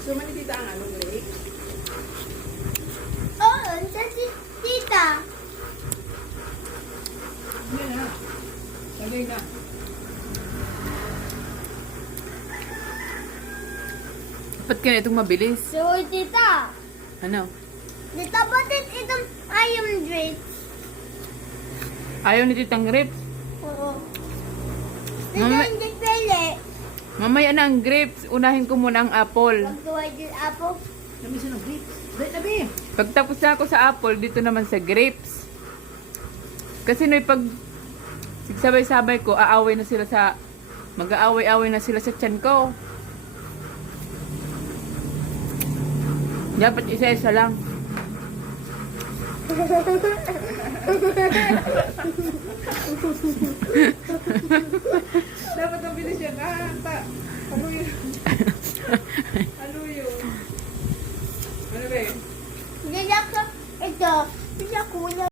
Gusto mo ni tita ang ano, grape? Oo, sa tita. Hindi na. Sabay na. Ba't kaya itong mabilis? So, tita. Ano? Tita, ba't itong ayong drink? Ayaw ni Titang grapes. Oo. Tita, Mama- hindi pwede. Mamaya na ang grapes. Unahin ko muna ang apple. Maggawa yung apple. Dami siya ng grape. Dahil tabi. Pagtapos na ako sa apple, dito naman sa grapes. Kasi no, pag sabay-sabay ko, aaway na sila sa... Mag-aaway-aaway na sila sa tiyan ko. Dapat isa-isa lang. Dapat ang bilis yan. Ano yun? Ano yun? Ano ba yun? Hindi ako, ito, hindi ako